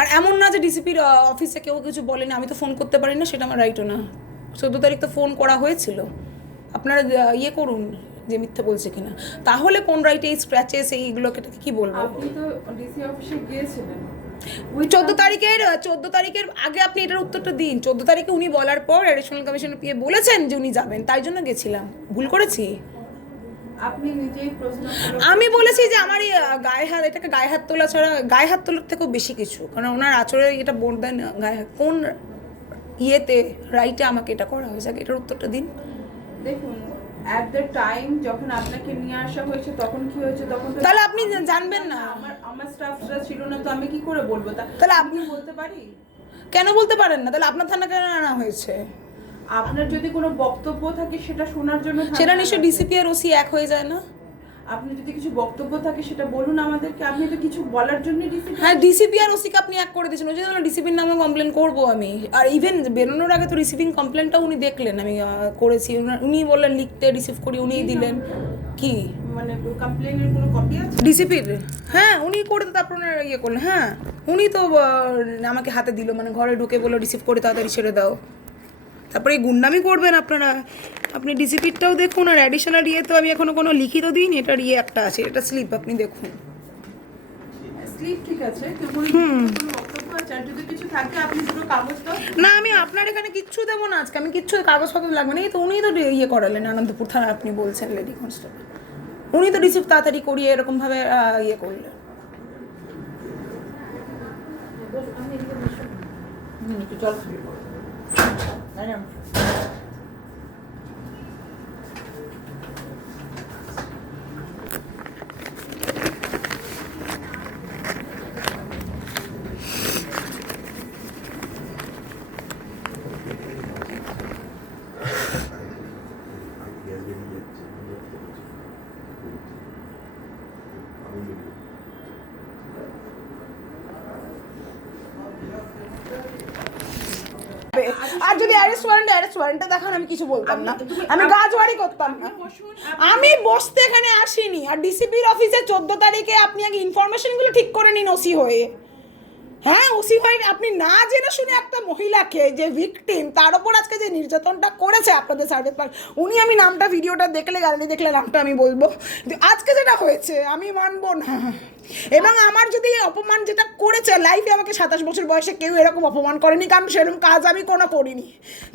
আর এমন না যে ডিসিপির অফিসে কেউ কিছু বলেনি, আমি তো ফোন করতে পারি না, সেটা আমার রাইটও না। 14 তারিখ তো ফোন করা হয়েছিল। আপনারা ইয়ে করুন যে মিথ্যে বলছে কিনা, তাহলে কোন রাইটে এই স্ক্র্যাচেস এইগুলোকে কি বলবো। আপনি তো ডিসি অফিসে গিয়েছিলেন 14 তারিখের আগে আপনি এটার উত্তরটা দিন। 14 তারিখে উনি বলার পর অ্যাডিশনাল কমিশনার পিএ বলেছেন যে উনি যাবেন, তাই জন্য গেছিলাম। ভুল করেছি? আপনি নিজেই প্রশ্ন আমি বলেছি যে আমার এই এটাকে গায়ে হাত তোলা ছাড়া, গায়ে হাত তোলার থেকেও বেশি কিছু, কারণ ওনার আচরে এটা বলতেন গায়ে হাত কোন ইয়েতে রাইটে আমাকে এটা করা হয়েছে, এটার উত্তরটা দিন। দেখুন, অ্যাট দ্য টাইম যখন আপনাকে নিয়ে আসা হয়েছে তখন কি হয়েছে, তখন তো তাহলে আপনি জানবেন না। আমার স্টাফরা ছিল না, তো আমি কি করে বলবো? তাহলে আপনি বলতে পারি? কেন বলতে পারেন না? তাহলে আপনার থানা কেন আনা হয়েছে? আপনার যদি কোনো বক্তব্য থাকে সেটা শোনার জন্য সেটা নিশ্চয়ই ডিসিপি আর ওসি এক হয়ে যায় না? আপনি যদি কিছু বক্তব্য থাকে সেটা বলুন আমাদেরকে। আপনি তো কিছু বলার জন্য ডিসিপি। হ্যাঁ, ডিসিপি আর ওসিকে আপনি এক করে দিয়েছেন, ওই জন্য ডিসিপির নামে কমপ্লেন করবো আমি। আর ইভেন বেরোনোর আগে তো রিসিভিং কমপ্লেনটাও উনি দেখলেন আমি করেছি, উনি বললেন লিখতে, রিসিভ করি, উনিই দিলেন। কি মানে কমপ্লেনের কোনো কপি আছে ডিসিপির? হ্যাঁ, উনি করে তো তারপর ইয়ে করলেন। হ্যাঁ, উনি তো আমাকে হাতে দিল, মানে ঘরে ঢুকে বললো রিসিভ করে তাড়াতাড়ি ছেড়ে দাও। তারপরে এই গুন্ডামি করবেন আপনারা। আপনি ডিসিপিরটাও দেখুন, আর অ্যাডিশনাল ইয়ে তো আমি এখনো কোনো লিখিত দিইনি, এটার ইয়ে একটা আছে, এটা স্লিপ আপনি দেখুন। স্লিপ ঠিক আছে, কোনো বক্তব্য আছে? আর যদি কিছু থাকে আপনি দুটো কাগজ দাও না, আমি আপনার এখানে কিচ্ছু দেবো না আজকে, আমি কিচ্ছু কাগজপত্র লাগবে না। এই তো উনিই তো ইয়ে করালেন আনন্দপুর থানা, আপনি বলছেন লেডি কনস্টেবল, উনি তো রিসিভ তাড়াতাড়ি করিয়ে এরকমভাবে ইয়ে করলেন। আর যদি অ্যারেস্ট ওয়ারেন্টটা দেখান, আমি কিছু বলতাম না, আমি গাজওয়ারি করতাম না। আমি বসতে এখানে আসিনি। আর ডিসিপির অফিসে 14 তারিখে আপনি আগে ইনফরমেশনগুলো ঠিক করে নিন ওসি হয়ে। হ্যাঁ, ওসি হয়ে আপনি না জেনে শুনে একটা মহিলাকে যে ভিকটিম, তার উপর আজকে যে নির্যাতনটা করেছে আপনাদের সার্ভিস পার্ক, উনি, আমি নামটা ভিডিওটা দেখলে গ্যালারি দেখলে নামটা আমি বলবো, আজকে যেটা হয়েছে আমি মানবো না। এবং আমার যদি অপমান যেটা করেছে, লাইফে আমাকে 27 বছর বয়সে কেউ এরকম অপমান করেনি, কারণ সেরকম কাজ আমি কোনো করিনি।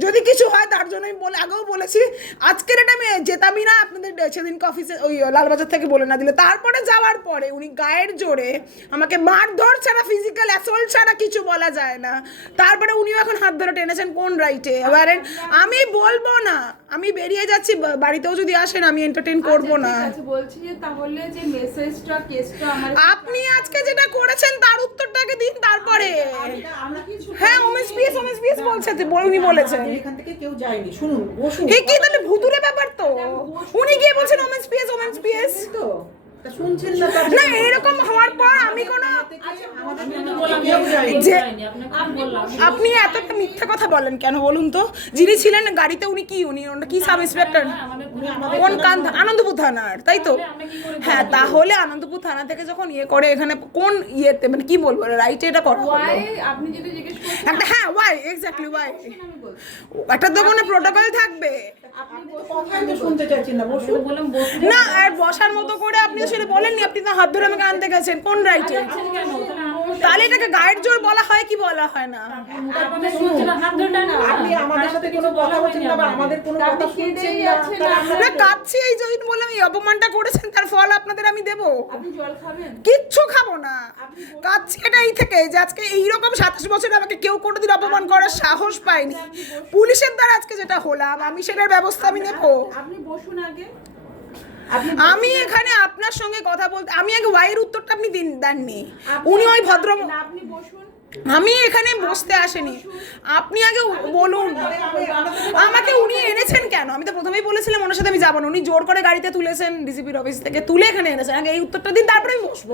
যদি কিছু হয় তার জন্য আমি আগেও বলেছি, আজকের এটা আমি যেতামই না আপনাদের সেদিনকে অফিসে ওই লালবাজার থেকে বলে না দিলে। তারপরে যাওয়ার পরে উনি গায়ের জোরে আমাকে মারধর ছাড়া, ফিজিক্যাল অ্যাসল্ট ছাড়া কিছু বলা যায় না। তারপরে উনিও এখন হাত ধরে টেনেছেন কোন রাইটে? ওয়ারেন্ট আমি বলবো না, আমি বেরিয়ে যাচ্ছি, বাড়িতেও যদি আসেন আমি এন্টারটেইন করবো না। ঠিক আছে, বলছি যে তাহলে যে মেসেজটা কেসটা আমার আপনি আজকে যেটা করেছেন তার উত্তরটাকে দিন তারপরে। হ্যাঁ, ওমেন্স পিএস বলছে, উনি বলেছেন এখান থেকে কেউ যায়নি। শুনুন, বসুন। এই কি তাহলে ভুতুরে ব্যাপার তো? উনি গিয়ে বলছেন ওমেন্স পিএস তো তা শুনছেন না? না, এরকম হওয়ার পর আমি কোনো আপনি এতটা মিথ্যা কথা বলেন কেন বলুন তো? যিনি ছিলেন গাড়িতে উনি কি সাব ইন্সপেক্টর? কোন আনন্দপুর থানার, তাই তো? হ্যাঁ, তাহলে আনন্দপুর থানা থেকে যখন ইয়ে করে এখানে কোন ইয়েতে, মানে কি বলবো, রাইটে এটা করা হলো আপনি যদি জিজ্ঞেস করেন একটা, হ্যাঁ ওয়াই এক্স্যাক্টলি ওয়াই, একটা তো কোনো প্রোটোকল থাকবে শুনতে চাইছেন না? বসুন। না। আর বসার মতো করে আপনি তো সেটা বলেননি, আপনি তো হাত ধরে আমাকে আনতে গেছেন কোন রাইটে? তাহলে এটাকে গাইড জোর বলা হয় কি বলা হয় না? আপনি আমাদের সাথে কোনো কথা বলছেন না বা আমাদের কোনো কথা শুনছেন না। না, কাচ্ছি এই জন্য বললাম, এই অপমানটা করেছেন তার ফল আপনাদের আমি দেবো। আপনি জল খাবেন? কিচ্ছু খাবো না, কাচ্ছি এটা এই থেকে যে আজকে এইরকম 27 বছরে আমাকে কেউ কোনোদিন অপমান করার সাহস পায়নি। পুলিশের দ্বারা আজকে যেটা হলাম, আমি সেটার ব্যবস্থা আমি নেবো। আপনি বসুন আগে। আমি এখানে আপনার সঙ্গে কথা বলতে, আমি আগে ওয়াইয়ের উত্তরটা আপনি দেননি, উনি ওই ভদ্র, আপনি বসুন। আমি এখানে বসতে আসেনি, আপনি আগে বলুন আমাকে উনি এনেছেন কেন? আমি তো প্রথমেই বলেছিলাম ওনার সাথে আমি যাবো না, উনি জোর করে গাড়িতে তুলেছেন ডিসিপির অফিস থেকে, তুলে এখানে এনেছেন। আগে এই উত্তরটা দিন, তারপরে আমি বসবো।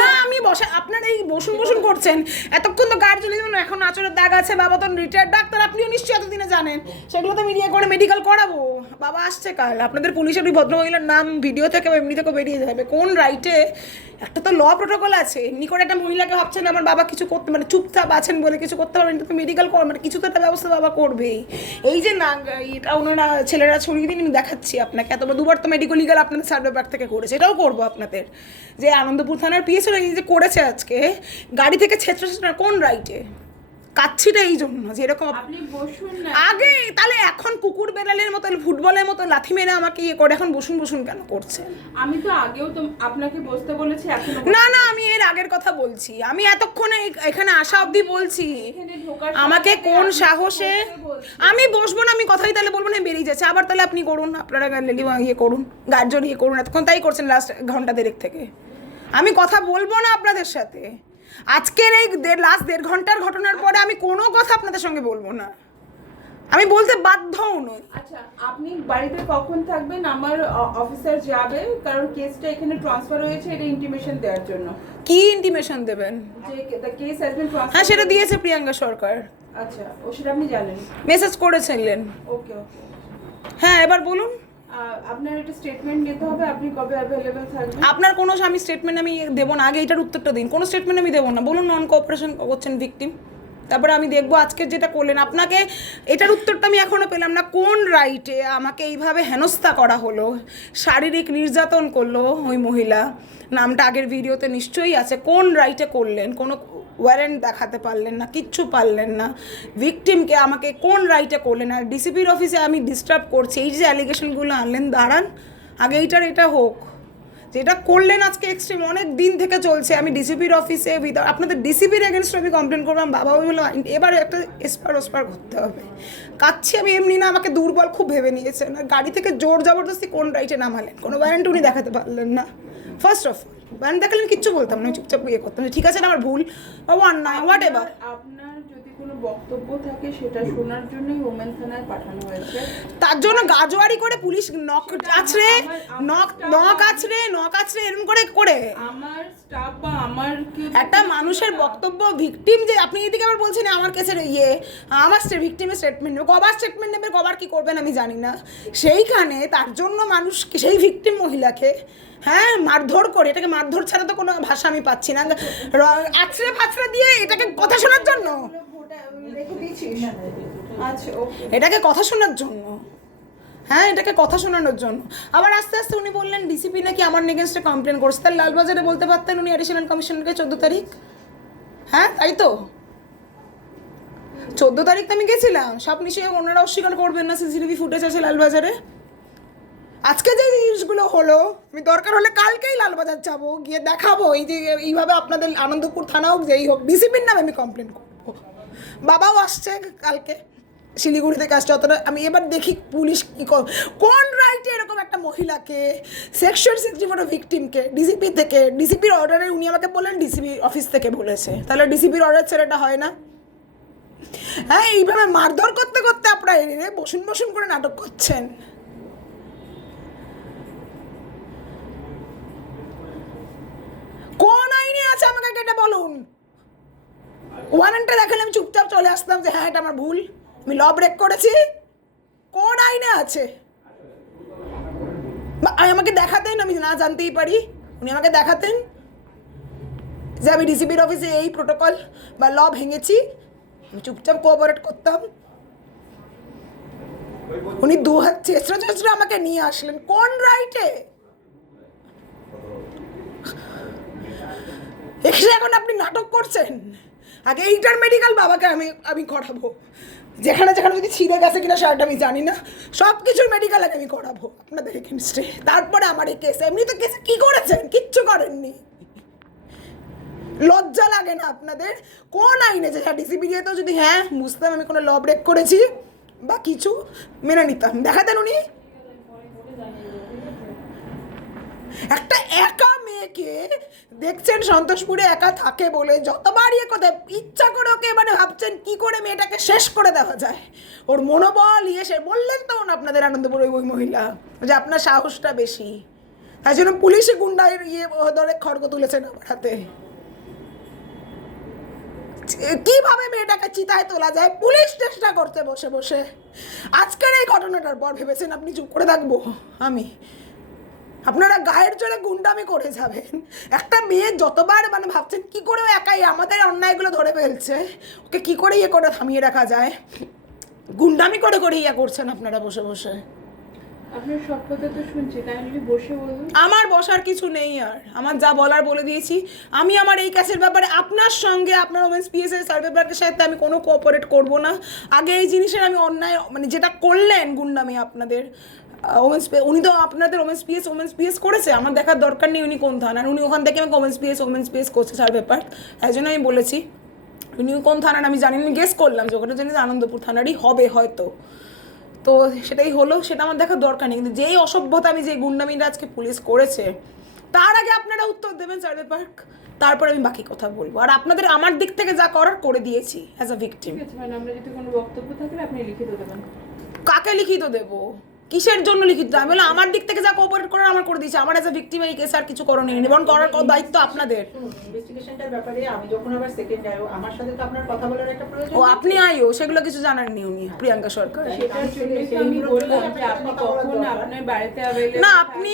না, আমি বসে আপনার এই বসুন করছেন এতক্ষণ, তো গাড়ি চলে যাবেন, এখন আচরের দাগ আছে, বাবা তো রিটায়ার্ড ডাক্তার, আপনিও নিশ্চয়ই এতদিনে জানেন, সেগুলো তো মিডিয়া করে মেডিকেল করাবো। বাবা আসছে কাল, আপনাদের পুলিশের ওই ভদ্রমহিলার নাম ভিডিও থেকে বা এমনি থেকে বেরিয়ে যাবে। কোন রাইটে? একটা তো ল প্রোটোকল আছে, এমনি করে একটা মহিলাকে ভাবছেন আমার বাবা কিছু করতে, মানে চুপচাপ আছেন বলে কিছু করতে পারবেন, কিন্তু মেডিকেল কর, মানে কিছু তো একটা ব্যবস্থা বাবা করবেই। এই যে না, এটা ওনারা ছেলেরা ছড়িয়ে দিন, আমি দেখাচ্ছি আপনাকে, এত দুবার তো মেডিকেল লিগাল আপনাদের সার্ভে ব্যাক থেকে করেছে, এটাও করবো আপনাদের। যে আনন্দপুর থানার পিএসও এই যে করেছে আজকে, গাড়ি থেকে ছেঁচড়েছে না, কোন রাইটে? কাচ্ছিটা এই জন্য যে এরকম আপনি বসুন না। আগে তাহলে এখন কুকুর বেড়ালের মতো ফুটবলের মতো লাথি মেরে আমাকে ইয়ে করে এখন বসুন বসুন কেন করছেন? আমি তো আগেও তো আপনাকে বসতে বলেছি, এখনো না না, আমি এর আগের কথা বলছি, আমি এতক্ষণে এখানে আসা অবধি বলছি। এখানে ঢোকার আমাকে সাথে কোন সাথে সাহসে? বসতে বলছি। আমি বসবো না, আমি কথাই তাহলে বলবো না, বেরিয়ে যাচ্ছে আবার, তাহলে আপনি করুন, আপনারা ইয়ে করুন, গার্জর ইয়ে করুন, এতক্ষণ তাই করছেন লাস্ট ঘন্টা দেড়েক থেকে। আমি কথা বলবো না আপনাদের সাথে, আজকের এই লাস্ট 1.5 ঘন্টার ঘটনার পরে আমি কোনো কথা আপনাদের সঙ্গে বলবো না, আমি বলতে বাধ্যও নই। আচ্ছা, আপনি বাড়িতে কখন থাকবেন? আমার অফিসার যাবে, কারণ কেসটা এখানে ট্রান্সফার হয়েছে, এটা ইন্টিমেশন দেওয়ার জন্য। কি ইন্টিমেশন দেবেন? যে the case has been transfer. হ্যাঁ, সেটা দিয়েছে প্রিয়াঙ্কা সরকার, আচ্ছা, ও সেটা আপনি জানেন? মেসেজ করেছিলেন। ওকে ওকে। হ্যাঁ, এবার বলুন। আপনার একটা স্টেটমেন্ট নিতে হবে, আপনি কবে অ্যাভেলেবল থাকবেন? আপনার কোনো আমি স্টেটমেন্ট আমি দেবো না, আগে এটার উত্তরটা দিন। কোনো স্টেটমেন্ট আমি দেবো না, বলুন নন কোঅপারেশন করছেন ভিকটিম, তারপরে আমি দেখবো আজকের যেটা করলেন। আপনাকে এটার উত্তরটা আমি এখনও পেলাম না, কোন রাইটে আমাকে এইভাবে হেনস্থা করা হলো, শারীরিক নির্যাতন করলো ওই মহিলা, নামটা আগের ভিডিওতে নিশ্চয়ই আছে, কোন রাইটে করলেন? কোনো ওয়ারেন্ট দেখাতে পারলেন না, কিচ্ছু পারলেন না। ভিকটিমকে আমাকে কোন রাইটে করলেন? আর ডিসিপির অফিসে আমি ডিস্টার্ব করছি, এই যে অ্যালিগেশনগুলো আনলেন, দাঁড়ান আগে এইটার এটা হোক। যেটা করলেন আজকে এক্সট্রিম, অনেক দিন থেকে চলছে। আমি ডিসিপির অফিসে আপনাদের ডিসিপির এগেনস্টে আমি কমপ্লেন করলাম, বাবা বললো এবার একটা এসপার ওসপার করতে হবে। কাচ্ছি আমি এমনি না, আমাকে দুর্বল খুব ভেবে নিয়েছেন। আর গাড়ি থেকে জোর জবরদস্তি কোন রাইটে নামালেন? কোনো ওয়ারেন্ট উনি দেখাতে পারলেন না। ফার্স্ট অফ অল ওয়ারেন্ট দেখালেন, কিচ্ছু বলতাম না, চুপচাপ ইয়ে করতাম, ঠিক আছে না আমার ভুল বা অন্যায় হোয়াট এভার। আপনার যদি কোনো বক্তব্য থাকে সেটা শোনার জন্যই ওমেন থানায় পাঠানো হয়েছে। তার জন্য গাজোয়ারি করে পুলিশ নখ আছড়ে এরকম করে আমার স্টাফ বা আমার কেউ একটা মানুষের বক্তব্য, ভিকটিম যে আপনি এদিকে আবার বলছেন আমার কেসের আমার ভিকটিমের স্টেটমেন্ট নেবে, কবার স্টেটমেন্ট নেবে, কবার কি করবেন আমি জানি না। সেইখানে তার জন্য মানুষ, সেই ভিকটিম মহিলাকে হ্যাঁ মারধর করে, এটাকে মারধর ছাড়া তো কোনো ভাষা আমি পাচ্ছি না, আছড়ে ফাছড়ে দিয়ে এটাকে কথা শোনার জন্য, আচ্ছা ওকে। এটাকে কথা শোনার জন্য, হ্যাঁ এটাকে কথা শোনানোর জন্য। আবার আস্তে আস্তে উনি বললেন ডিসিপি নাকি আমার নেগেন্সটে কমপ্লেন করছে, তার লালবাজারে বলতে পারতেন উনি অ্যাডিশনাল কমিশনারকে 14 তারিখ। হ্যাঁ তাই তো, 14 তারিখ তো আমি গেছিলাম, সব নিশ্চয়ই ওনারা অস্বীকার করবেন না, সিসিটিভি ফুটেজ আছে লালবাজারে। আজকে যে জিনিসগুলো হলো, আমি দরকার হলে কালকেই লালবাজার যাবো, গিয়ে দেখাবো এই যে এইভাবে আপনাদের আনন্দপুর থানা হোক যেই হোক, ডিসিপির নামে আমি কমপ্লেন করবো। বাবাও আসছে কালকে শিলিগুড়ি থেকে, আসছে অতটা আমি এবার দেখি পুলিশ কী কোন রাইটে এরকম একটা মহিলাকে, সেকশন 64 ভিকটিমকে ডিসিপি থেকে, ডিসিপির অর্ডারে উনি আমাকে বললেন ডিসিপি অফিস থেকে বলেছে, তাহলে ডিসিপির অর্ডার ছেলেটা হয় না? হ্যাঁ এইভাবে মারধর করতে করতে আপনারা এনে বসুন বসুন করে নাটক করছেন। কোন আইনে আছে আমাকে এটা বলুন। ওয়ারেন্টে দেখালে আমি চুপচাপ চলে আসতাম যে হ্যাঁ এটা আমার ভুল, আমি ল ব্রেক করেছি, কোন আইনে আছে? আমাকে দেখাতেন, আমি না জানতেই পারি, উনি আমাকে দেখাতেন যে আমি ডিসিপির অফিসে এই প্রোটোকল বা ল ভেঙেছি, আমি চুপচাপ কোঅপারেট করতাম। উনি 2 হাত চেষ্টা আমাকে নিয়ে আসলেন, কোন রাইটে? এখন আপনি নাটক করছেন, আগে এইটার মেডিকেল বাবাকে আমি করাবো, যেখানে যেখানে যদি ছিঁড়ে গেছে কিনা সেটা আমি জানি না, সব কিছুর মেডিকেল আগে আমি করাবো আপনাদের এগেনস্টে, তারপরে আমার এই কেস। এমনি তো কেসে কী করেছেন? কিচ্ছু করেননি, লজ্জা লাগে না আপনাদের? কোন আইনে যে হ্যাঁ ডিসিপি দিয়েতেও যদি হ্যাঁ বুঝতাম আমি কোনো ল ব্রেক করেছি বা কিছু মেনে নিতাম, দেখাতেন উনি। একটা একা মেয়েকে দেখছেন সন্তোষপুরে একা থাকে বলে যতবার ইয়ে কোথায় ইচ্ছা করে ওকে মানে ভাবছেন কি করে মেয়েটাকে শেষ করে দেওয়া যায়, ওর মনোবল সে বললেন তো আপনাদের আনন্দপুরে ওই মহিলা যে আপনার সাহসটা বেশি, তাই জন্য পুলিশে গুন্ডায় ধরে খড়গ তুলেছেন আমার হাতে। কিভাবে মেয়েটাকে চিতায় তোলা যায় পুলিশ চেষ্টা করতে বসে বসে। আজকের এই ঘটনাটার পর ভেবেছেন আপনি চুপ করে থাকবো? আপনারা গায়ের জোরে গুন্ডামি করে যাবেন। একটা মেয়ে যতবার মানে ভাবছেন কি করে ও একাই আমাদের অন্যায়গুলো ধরে ফেলছে, ওকে কি করে ইয়ে করে থামিয়ে রাখা যায়, গুন্ডামি করে করে ইয়ে করছেন আপনারা বসে বসে। আপনার সব কথা তো শুনছি, কাইন্ডলি বসে বলুন। আমার বসার কিছু নেই, আর আমার যা বলার বলে দিয়েছি। আমি আমার এই কেসের ব্যাপারে আপনার সঙ্গে আপনার ওমেন্স পিএস এর সার্ভে পার্কের সাথে আমি কোনো কোঅপারেট করব না। আগে এই জিনিসের আমি অন্যায় মানে যেটা করলেন গুন্ডামি আপনাদের ওমেন্স উনি তো আপনাদের ওমেন্স পিএস করেছে, আমার দেখার দরকার নেই উনি কোন থানার। উনি ওখান থেকে আমাকে ওমেন্স পিএস করছে সার্ভে পার্ক, তাই জন্য আমি বলেছি উনি কোন থানার আমি জানি, আমি গেস করলাম যে ওখানে জানি আনন্দপুর থানারই হবে হয়তো। তো সেটাই হলো, সেটা আমার দেখার দরকার নেই। কিন্তু যেই অসভ্যতা আমি যে গুন্ডামিটা আজকে পুলিশ করেছে তার আগে আপনারা উত্তর দেবেন সার্ভে পার্ক, তারপর আমি বাকি কথা বলবো। আর আপনাদের আমার দিক থেকে যা করার করে দিয়েছি অ্যাজ আ ভিকটিম। ঠিক আছে ম্যাডাম, আমরা যদি কোনো বক্তব্য থাকলে আপনি লিখিত দেবেন। কাকে লিখিত দেবো, কিসের জন্য লিখিত দেবো? আমি বলে আমার দিক থেকে যা কোঅপারেট করার আমার করে দিয়েছি। আমার অ্যাজ আ ভিকটিম এই কেস আর কিছু করণীয় নেই, এবং করার দায়িত্ব আপনাদের। ইনভেস্টিগেশনটার ব্যাপারে আমি যখন আবার সেকেন্ড আইও, আমার সাথে তো আপনার কথা বলার একটা প্রয়োজন। ও আপনি আইও, সেগুলো কিছু জানাননি উনি, প্রিয়াঙ্কা সরকার। সেটার জন্য তো আমি বললাম যে আপনি কখন আপনার বাড়িতে অ্যাভেলেবল না আপনি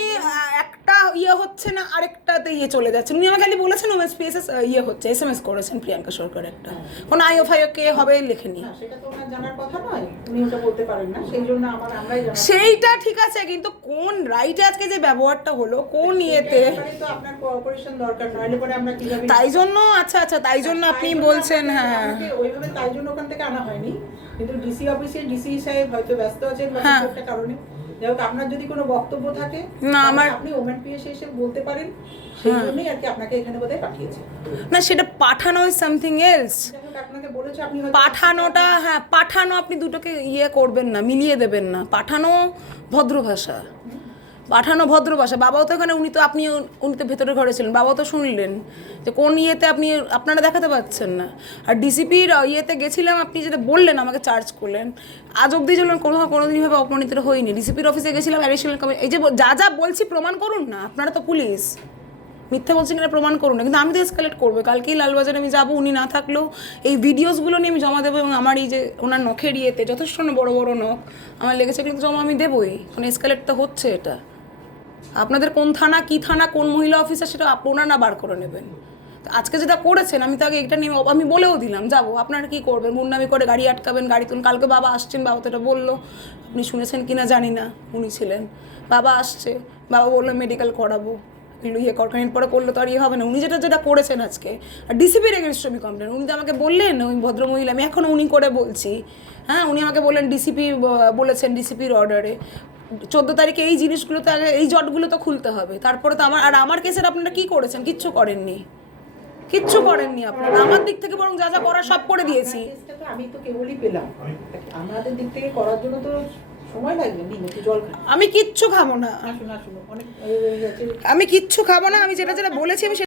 একটা ইয়ে হচ্ছে না আরেকটাতে ইয়ে চলে যাচ্ছেন। উনি আমাকে খালি বলেছেন ওমেন্স পিএস ইয়ে হচ্ছে, SMS করেছেন প্রিয়াঙ্কা সরকার একটা, কোন আইও ফাইও কে হবে লেখেনি। না, সেটা তো ওনার জানার কথা নয়, উনি ওটা বলতে পারেন না, সেই জন্য আমরাই জানা। সেইটা ঠিক আছে, কিন্তু কোন রাইটে আজকে যে ব্যবহারটা হলো, কোন ইয়েতে, তো আপনার কোঅপারেশন দরকার, নইলে পরে আমরা কিভাবে। তাই জন্য আচ্ছা তাই জন্য আপনি বলছেন। হ্যাঁ আমাকে ওইভাবে তাই জন্য ওখান থেকে আনা হয়নি, কিন্তু ডিসি অফিসে ডিসি সাহেব হয়তো ব্যস্ত আছেন বা হ্যাঁ। কিছু একটা কারণে। যাই হোক, আপনার যদি কোনো বক্তব্য থাকে না, আমার- আপনি ওমেন পিএস এসে বলতে পারেন, সেই জন্যই আর কি আপনাকে এখানে বোধহয় পাঠিয়েছে। না, সেটা পাঠানো ইজ সামথিং এলস। যাই হোক, আপনাকে বলেছে আপনি হয়তো পাঠানোটা, হ্যাঁ পাঠানো, আপনি দুটোকে ইয়ে করবেন না, মিলিয়ে দেবেন না। পাঠানো ভদ্র ভাষা, পাঠানো ভদ্র ভাষা। বাবাও তো এখানে, উনি তো ভেতরে ঘরে ছিলেন, বাবাও তো শুনলেন যে কোন ইয়েতে আপনারা দেখাতে পাচ্ছেন না। আর ডিসিপির ইয়েতে গেছিলাম, আপনি যেটা বললেন আমাকে চার্জ করলেন, আজ অব্দি যেন কোনোদিনভাবে অপমানিত হয়নি। ডিসিপির অফিসে গেছিলাম, অ্যাডিশনাল এই যে যা বলছি প্রমাণ করুন না, আপনারা তো পুলিশ, মিথ্যে বলছেন কিনা প্রমাণ করুন না। কিন্তু আমি তো এসকালেট করবো, কালকেই লালবাজারে আমি যাবো, উনি না থাকলেও এই ভিডিওসগুলো নিয়ে আমি জমা দেবো। এবং আমার এই যে ওনার নখের ইয়েতে যথেষ্ট বড় বড় নখ আমার লেগেছে, কিন্তু জমা আমি দেবোই, কারণ এসকালেট তো হচ্ছে এটা। আপনাদের কোন থানা, কি থানা, কোন মহিলা অফিসার, সেটা আপনারা না বার করে নেবেন। আজকে যেটা করেছেন, আমি তো আগে এটা নিয়ে আমি বলেও দিলাম যাবো, আপনারা কী করবেন, গুন্ডামি করে গাড়ি আটকাবেন, গাড়ি তুলুন। কালকে বাবা আসছেন, বাবা তো এটা বললো, আপনি শুনেছেন কি না জানি না, উনি ছিলেন, বাবা আসছে, বাবা বললো মেডিকেল করাবো, ইয়ে করবেন, পরে করলে তো আর ইয়ে হবে না। উনি যেটা করেছেন আজকে, আর ডিসিপির এগেনস্ট আমি কমপ্লেন, উনি তো আমাকে বললেন, ওই ভদ্রমহিলা, আমি এখনও উনি করে বলছি, হ্যাঁ উনি আমাকে বললেন ডিসিপি বলেছেন, ডিসিপির অর্ডারে 14 তারিখে এই জিনিসগুলো তো এই জটগুলো তো খুলতে হবে। তারপরে তো আমার কেসের আপনারা কি করেছেন? কিচ্ছু করেননি আপনারা। আমার দিক থেকে বরং যা করার সব করে দিয়েছি। আমি তো কেবলই পেলাম, আমাদের দিক থেকে করার জন্য তো সময় লাগবে, একটু জল খান। আমি কিচ্ছু খাবো না, আসুন অনেক আমি কিচ্ছু খাবো না। আমি যেটা বলেছি আমি